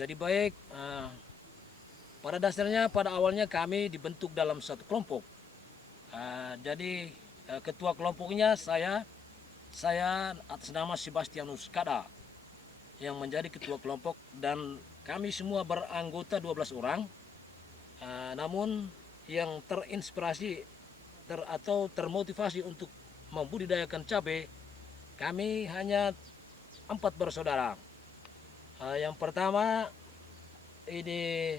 Jadi baik, pada dasarnya pada awalnya kami dibentuk dalam satu kelompok. Jadi ketua kelompoknya saya atas nama Sebastianus Kada yang menjadi ketua kelompok, dan kami semua beranggota 12 orang. Namun yang terinspirasi atau termotivasi untuk membudidayakan cabai, kami hanya 4 bersaudara. Yang pertama ini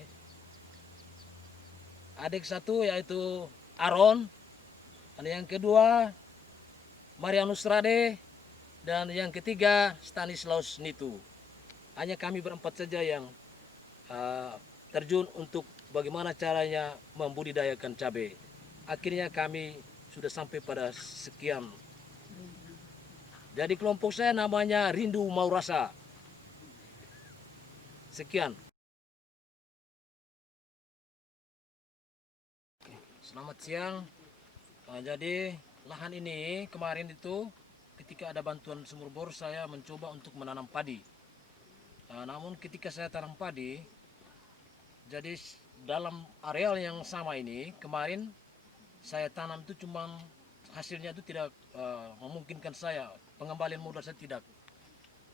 adik satu yaitu Aaron, dan yang kedua Marianus Rade, dan yang ketiga Stanislaus Nitu. Hanya kami berempat saja yang terjun untuk bagaimana caranya membudidayakan cabai. Akhirnya kami sudah sampai pada sekian. Jadi kelompok saya namanya Rindu Mau Rasa. Sekian. Selamat siang. Jadi lahan ini kemarin itu ketika ada bantuan sumur bor, saya mencoba untuk menanam padi. Namun ketika saya tanam padi, jadi dalam areal yang sama ini kemarin saya tanam itu cuma hasilnya itu tidak memungkinkan saya, pengembalian modal saya tidak.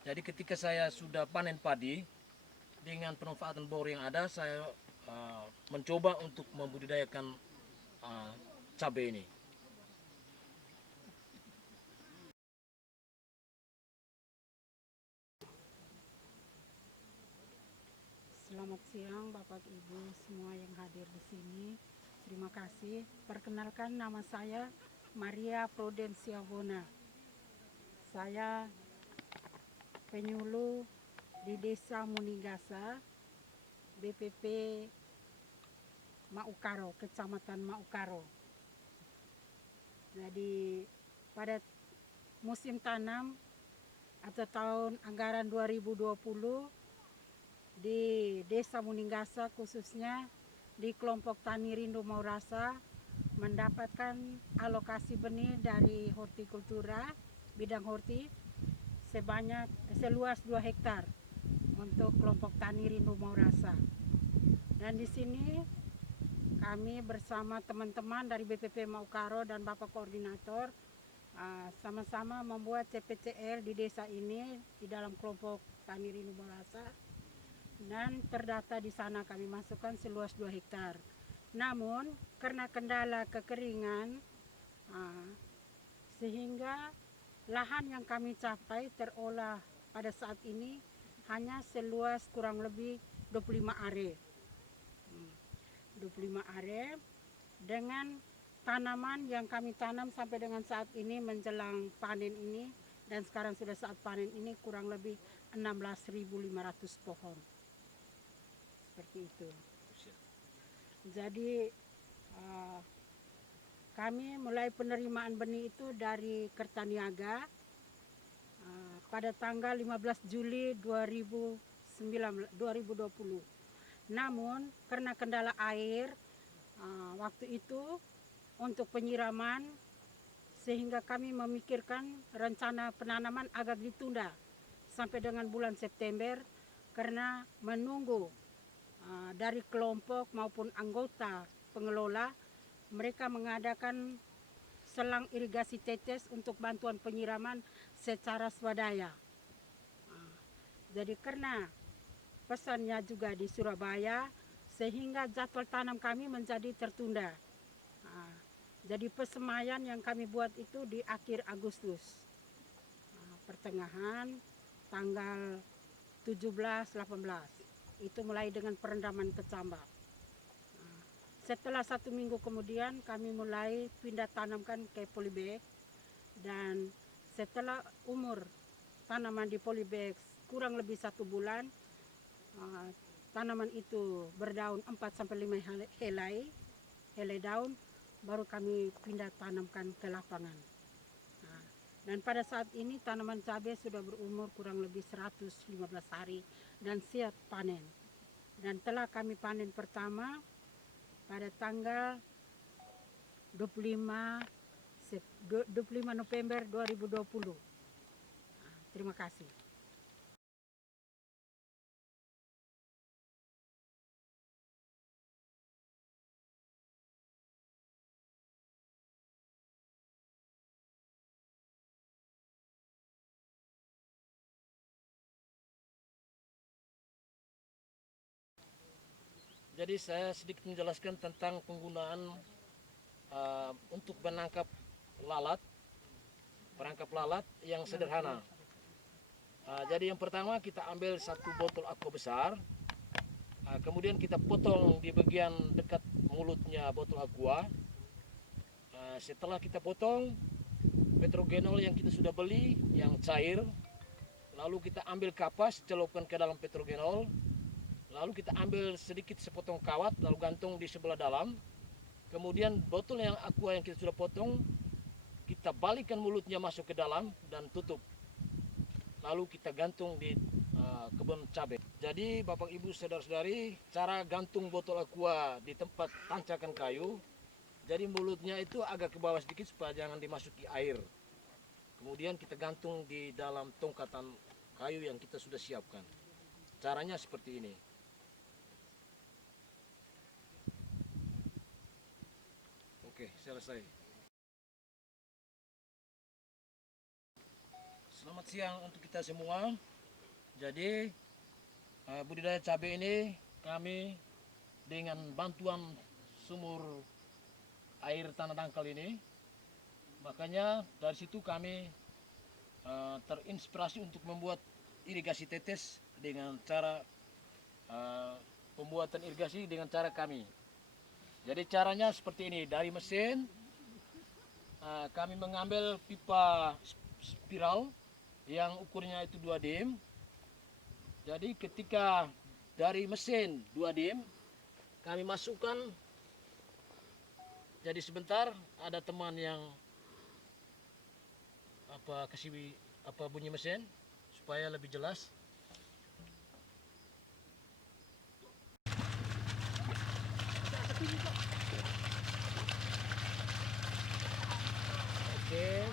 Jadi ketika saya sudah panen padi dengan pemanfaatan bor yang ada, saya mencoba untuk membudidayakan cabai ini. Selamat siang Bapak Ibu semua yang hadir di sini. Terima kasih. Perkenalkan, nama saya Maria Prudensia Bona. Saya penyuluh di Desa Munigasa, BPP Maukaro, Kecamatan Maukaro. Jadi pada musim tanam atau tahun anggaran 2020 di Desa Munigasa, khususnya di kelompok Tani Rindu Mau Rasa, mendapatkan alokasi benih dari hortikultura, bidang horti, seluas 2 hektar untuk kelompok Tani Rindu Mau Rasa. Dan di sini kami bersama teman-teman dari BPP Maukaro dan Bapak Koordinator sama-sama membuat CPCL di desa ini di dalam kelompok Tani Rindu Mau Rasa, dan terdata di sana kami masukkan seluas 2 hektar. Namun karena kendala kekeringan sehingga lahan yang kami capai terolah pada saat ini hanya seluas kurang lebih 25 are. 25 are dengan tanaman yang kami tanam sampai dengan saat ini menjelang panen ini, dan sekarang sudah saat panen ini kurang lebih 16.500 pohon. Seperti itu. Jadi kami mulai penerimaan benih itu dari Kertaniaga pada tanggal 15 Juli 2020. Namun karena kendala air waktu itu untuk penyiraman, sehingga kami memikirkan rencana penanaman agak ditunda sampai dengan bulan September, karena menunggu dari kelompok maupun anggota pengelola mereka mengadakan selang irigasi tetes untuk bantuan penyiraman secara swadaya. Jadi karena pesannya juga di Surabaya, sehingga jadwal tanam kami menjadi tertunda. Jadi pesemaian yang kami buat itu di akhir Agustus, pertengahan tanggal 17-18. Itu mulai dengan perendaman kecambah. Setelah 1 minggu kemudian kami mulai pindah tanamkan ke polybag, dan setelah umur tanaman di polybag kurang lebih 1 bulan, tanaman itu berdaun 4-5 helai daun, baru kami pindah tanamkan ke lapangan. Dan pada saat ini tanaman cabai sudah berumur kurang lebih 115 hari dan siap panen. Dan telah kami panen pertama pada tanggal 25 November 2020. Terima kasih. Jadi saya sedikit menjelaskan tentang penggunaan untuk menangkap lalat, perangkap lalat yang sederhana. Jadi yang pertama kita ambil satu botol aqua besar, kemudian kita potong di bagian dekat mulutnya botol aqua. Setelah kita potong, petrogenol yang kita sudah beli yang cair, lalu kita ambil kapas, celupkan ke dalam petrogenol, lalu kita ambil sedikit sepotong kawat, lalu gantung di sebelah dalam. Kemudian botol yang aqua yang kita sudah potong, kita balikkan mulutnya masuk ke dalam dan tutup. Lalu kita gantung di kebun cabai. Jadi Bapak Ibu saudara-saudari, cara gantung botol aqua di tempat tancakan kayu, jadi mulutnya itu agak ke bawah sedikit supaya jangan dimasuki air. Kemudian kita gantung di dalam tongkatan kayu yang kita sudah siapkan. Caranya seperti ini. Oke, selesai. Selamat siang untuk kita semua. Jadi budidaya cabai ini kami dengan bantuan sumur air tanah dangkal ini, makanya dari situ kami terinspirasi untuk membuat irigasi tetes dengan cara pembuatan irigasi dengan cara kami. Jadi caranya seperti ini, dari mesin kami mengambil pipa spiral yang ukurnya itu 2 dim. Jadi ketika dari mesin 2 dim kami masukkan. Jadi sebentar ada teman yang kasih bunyi mesin supaya lebih jelas. Oke.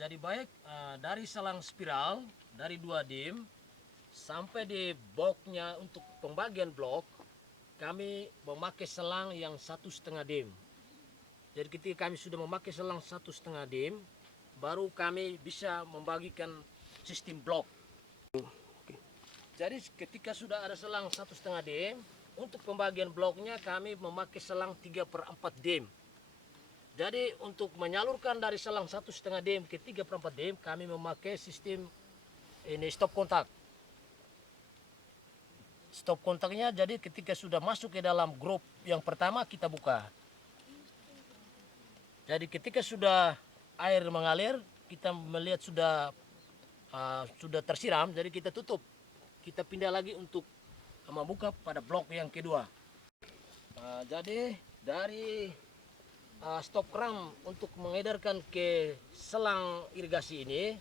Jadi baik dari selang spiral dari 2 dim sampai di bloknya untuk pembagian blok kami memakai selang yang 1,5 dim. Jadi ketika kami sudah memakai selang 1,5 dim, baru kami bisa membagikan sistem blok. Jadi ketika sudah ada selang 1,5 dim, untuk pembagian bloknya kami memakai selang 3/4 dim. Jadi untuk menyalurkan dari selang 1,5 dim ke 3/4 dim, kami memakai sistem ini stop kontak. Stop kontaknya jadi ketika sudah masuk ke dalam grup yang pertama kita buka. Jadi ketika sudah air mengalir, kita melihat sudah tersiram, jadi kita tutup. Kita pindah lagi untuk membuka pada blok yang kedua. Jadi dari stop keram untuk mengedarkan ke selang irigasi ini,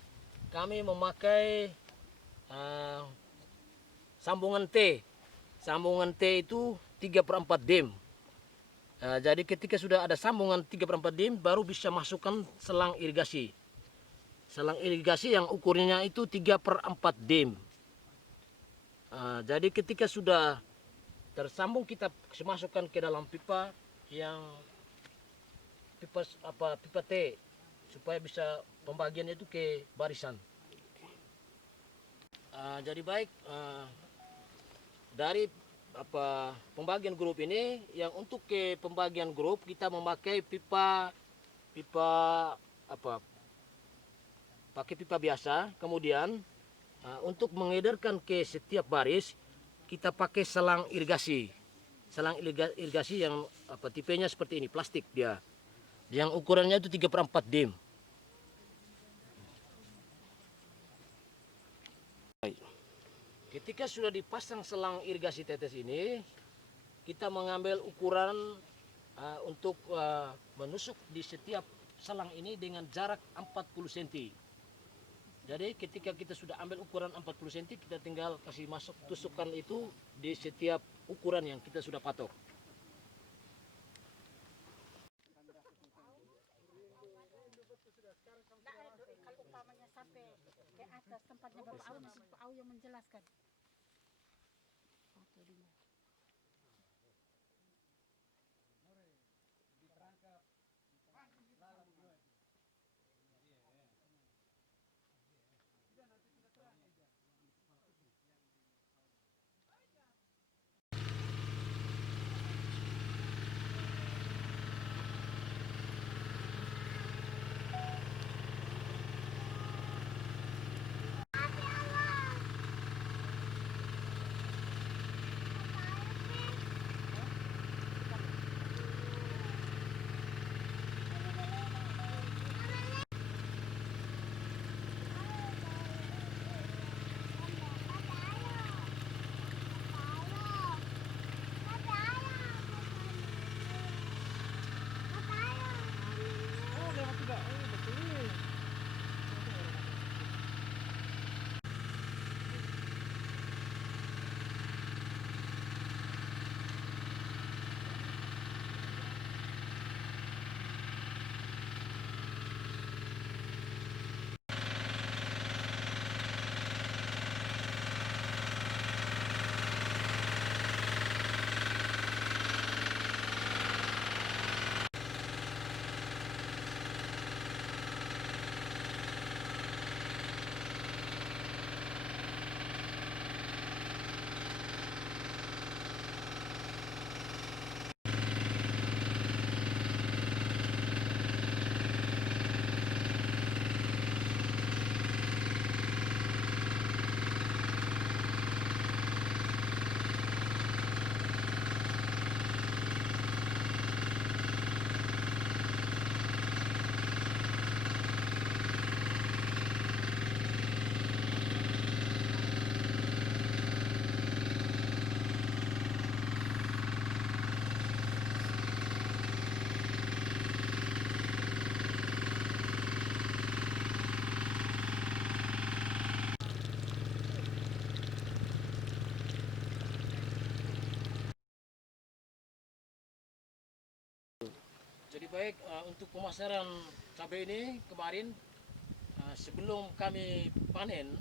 kami memakai sambungan T. Sambungan T itu 3/4 dim. Jadi ketika sudah ada sambungan 3/4 dim, baru bisa masukkan selang irigasi. Selang irigasi yang ukurnya itu 3/4 dim. Jadi ketika sudah tersambung, kita masukkan ke dalam pipa yang pipa T supaya bisa pembagiannya itu ke barisan. Jadi baik dari pembagian grup ini, yang untuk ke pembagian grup kita memakai pakai pipa biasa. Kemudian untuk mengedarkan ke setiap baris kita pakai selang irigasi. Selang irigasi yang tipenya seperti ini, plastik dia. Yang ukurannya itu 3/4 dim. Ketika sudah dipasang selang irigasi tetes ini, kita mengambil ukuran untuk menusuk di setiap selang ini dengan jarak 40 cm. Jadi ketika kita sudah ambil ukuran 40 cm, kita tinggal kasih masuk tusukan itu di setiap ukuran yang kita sudah patok. Kalau umpamanya sampai ke atas tempatnya Bapak Au, nanti Bapak Au yang menjelaskan. baik, untuk pemasaran cabai ini kemarin sebelum kami panen,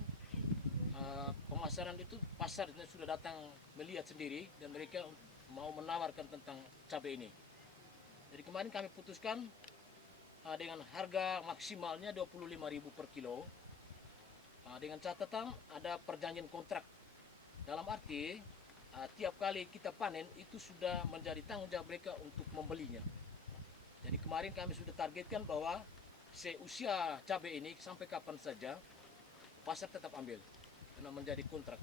pemasaran itu pasar sudah datang melihat sendiri dan mereka mau menawarkan tentang cabai ini. Jadi kemarin kami putuskan dengan harga maksimalnya 25.000 per kilo, dengan catatan ada perjanjian kontrak, dalam arti tiap kali kita panen itu sudah menjadi tanggung jawab mereka untuk membelinya. Jadi kemarin kami sudah targetkan bahwa seusia cabai ini sampai kapan saja pasar tetap ambil karena menjadi kontrak.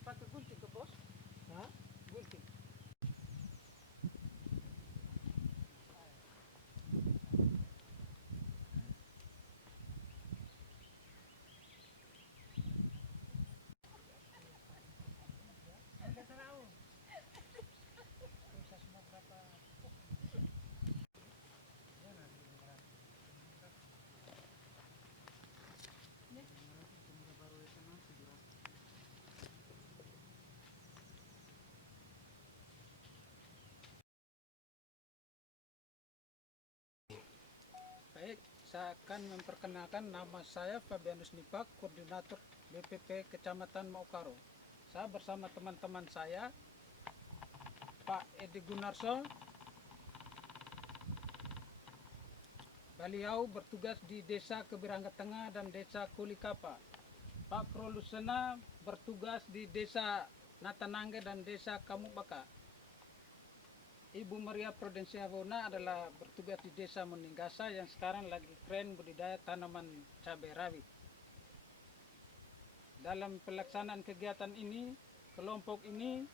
Pakai gunting ke bos? Hah? Gunting. Baik, saya akan memperkenalkan nama saya Fabianus Nipak, Koordinator BPP Kecamatan Maukaro. Saya bersama teman-teman saya, Pak Edi Gunarso. Beliau bertugas di Desa Kebirangga Tengah dan Desa Kulikapa. Pak Krolusena bertugas di Desa Natanangge dan Desa Kamubaka. Ibu Maria Prudensia Wona adalah bertugas di Desa Muninggasa yang sekarang lagi keren budidaya tanaman cabai rawit. Dalam pelaksanaan kegiatan ini, kelompok ini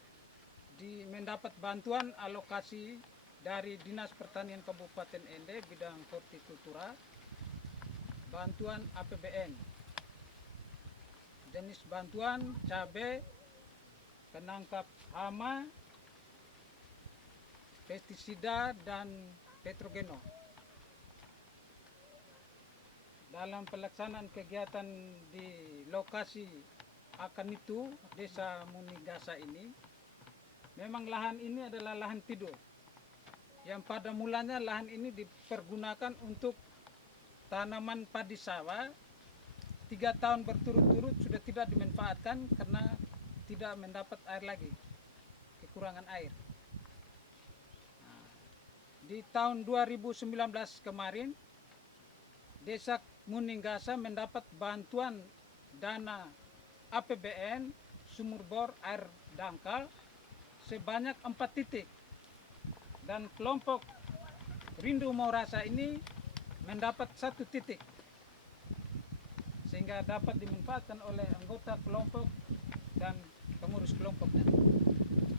mendapat bantuan alokasi dari Dinas Pertanian Kabupaten Ende bidang hortikultura, bantuan APBN. Jenis bantuan cabai, penangkap hama, pestisida dan petrogeno. Dalam pelaksanaan kegiatan di lokasi akan itu Desa Muninggasa ini, memang lahan ini adalah lahan tidur. Yang pada mulanya lahan ini dipergunakan untuk tanaman padi sawah. 3 tahun berturut-turut sudah tidak dimanfaatkan karena tidak mendapat air lagi, kekurangan air. Di tahun 2019 kemarin, Desa Muninggasa mendapat bantuan dana APBN sumur bor air dangkal sebanyak 4 titik. Dan kelompok Rindu Mau Rasa ini mendapat 1 titik. Sehingga dapat dimanfaatkan oleh anggota kelompok dan pengurus kelompoknya.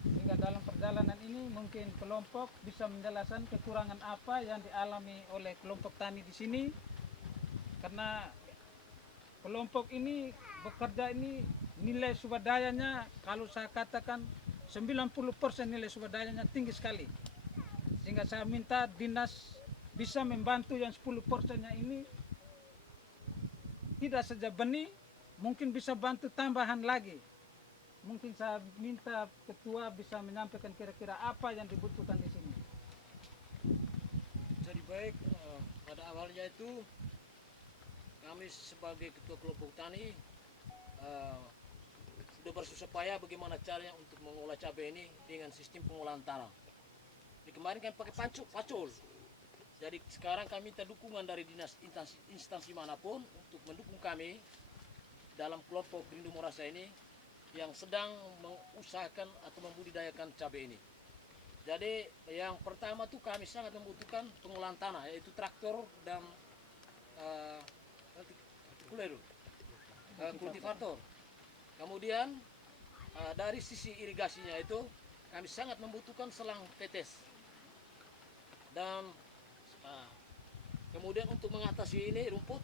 Sehingga dalam perjalanan ini mungkin kelompok bisa menjelaskan kekurangan apa yang dialami oleh kelompok tani di sini, karena kelompok ini bekerja ini nilai swadayanya kalau saya katakan 90% nilai swadayanya tinggi sekali. Sehingga saya minta dinas bisa membantu yang 10%-nya ini, tidak saja benih, mungkin bisa bantu tambahan lagi. Mungkin saya minta ketua bisa menyampaikan kira-kira apa yang dibutuhkan di sini. Jadi baik, pada awalnya itu kami sebagai ketua kelompok tani sudah bersusah payah bagaimana caranya untuk mengolah cabai ini dengan sistem pengolahan tanah. Di kemarin kami pakai pacul. Jadi sekarang kami minta dukungan dari dinas instansi manapun untuk mendukung kami dalam kelompok Rindu Mau Rasa ini yang sedang mengusahakan atau membudidayakan cabai ini. Jadi yang pertama tuh kami sangat membutuhkan pengolahan tanah, yaitu traktor dan kultivator. Kemudian dari sisi irigasinya itu kami sangat membutuhkan selang tetes. Dan kemudian untuk mengatasi ini rumput,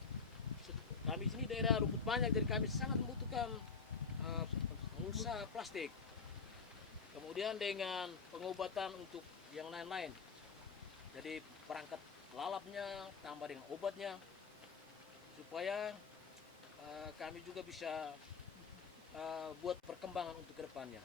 kami sini daerah rumput banyak, jadi kami sangat membutuhkan mulsa plastik. Kemudian dengan pengobatan untuk yang lain-lain. Jadi perangkat lalapnya tambah dengan obatnya supaya kami juga bisa buat perkembangan untuk kedepannya.